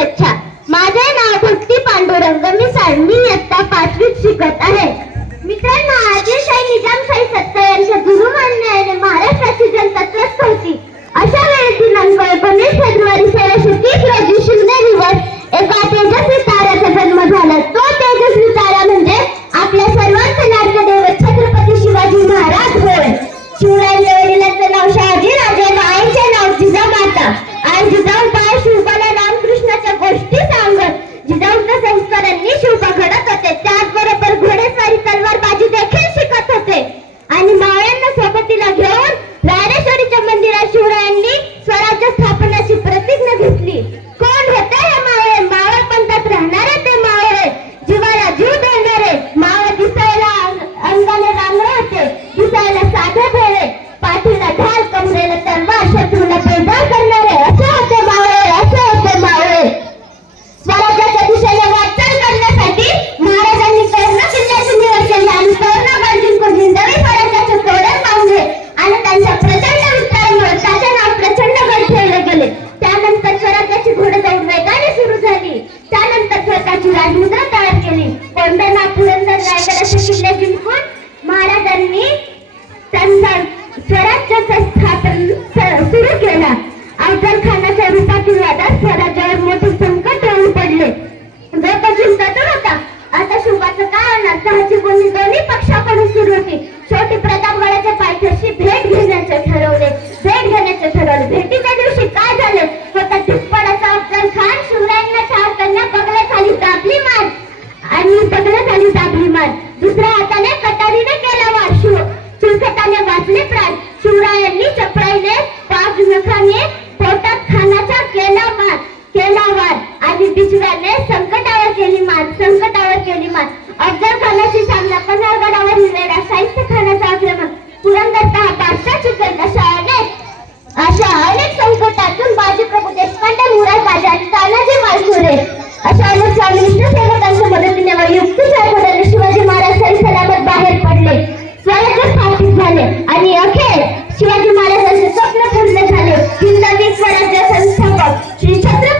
शुभेच्छा. माझे नाव भक्ती पांडुरंग मिसाळ. मी इयत्ता 5वीत शिकत आहे. मित्रांनो, आदिलशाही निजामशाही सत्ता यांच्या जुलूम अन्यायाने महाराष्ट्राची जनता त्रस्त होती. अशा वेळी दिनांक 19 फेब्रुवारी 1630 रोजी शिवनेरीवर एका तेजस्वी ताऱ्याचा जन्म झाला. तो तेजस्वी तारा म्हणजे आपल्या सर्वांचे लाडके दैवत छत्रपती शिवाजी महाराज होय. शिवरायांच्या वडिलांचं नाव शहाजी राजे आणि आईचे नाव जिजामाता. आई जिजाऊबाई शिवबाला रामकृष्णाच्या गोष्टी सांगत जिजाऊच्या संस्कारांनी शिवबा घडत होते. त्याचबरोबर घोडेस्वारी तलवारबाजी देखील शिकत होते. आणि मावळ्यांना सोबतीला घेऊन रायरेश्वरीच्या मंदिरात शिवरायांनी स्वराज्य स्थापनाची प्रतिज्ञा घेतली. कोण होते हे मावळे? मावळ पंथात राहणारे ते मावळे, जीवाला जीव देणारे. मावळ दिसायला अंगाने रांगडे होते, दिसायला साधे भोळे, पाठीला ढाल, कमरेला तलवार, शत्रूला बेजार करणारे. असे होते मावळे, असे होते मावळे. स्वराज्याच्या दिशेने वाटचाल करण्यासाठी महाराजांनी तोरणा किल्ल्याची निवड केली आणि तोरणा जिंकून हिंदवी स्वराज्याचे तोरण बांधले आणि त्यांच्या प्रचंड विस्तारामुळे त्याचे नाव प्रचंडगड ठेवले गेले. त्यानंतर स्वराज्याची घोडदौड वेगाने सुरू झाली. त्यानंतर स्वतःची राजमुद्रा तयार केली. कोंढाणा, पुरंदर, रायगड असे किल्ले जिंकून महाराजांनी त्यांचा स्वराज्याचा स्थापन सुरू केला. अफजल खानाच्या रूपातील वादात स्वराज्यावर मोठे संकट येऊन पडले. जो तो चिंतातूर होता. आता शिवबाचं काय होणार? तहाची बोलणी दोन्ही पक्षाकडून सुरू होती. शेवटी प्रतापगडाच्या पायथ्याशी भेट घेण्याचे ठरवले. भेटीच्या दिवशी काय झाले? होता धिप्पडाचा अफजल खान शिवरायांना ठार करण्या बगलेखाली दाबली मार आणि बगलेखाली दाबली मार. दुसऱ्या हाताने कटारीने केला वार. चिलखताने वाचले प्राण. शिवरायांनी चपळाईने 5 नखाने पोटात खानाच्या केला वार आणि बिचव्याने संकटावर केली मात. अफजल खानाची सामना पन्हाळगडावरील वेढा, शाहिस्त खानाचा आक्रमण, पुरंदरचा हा बादशाह चिकन अशा अनेक संकटातून बाजीप्रभू देशपांडे, मुराद राजा आणि तानाजी मालपुरे अशा अनेक स्वामिनिष्ठ सेवकांच्या मदतीने व युक्तीच्या शिवाजी महाराज सही सलामत बाहेर पडले. स्वराज्य स्थापित झाले आणि अखेर शिवाजी महाराजांचे स्वप्न पूर्ण झाले. हिंदवी स्वराज्य संस्थापक श्री छत्रपती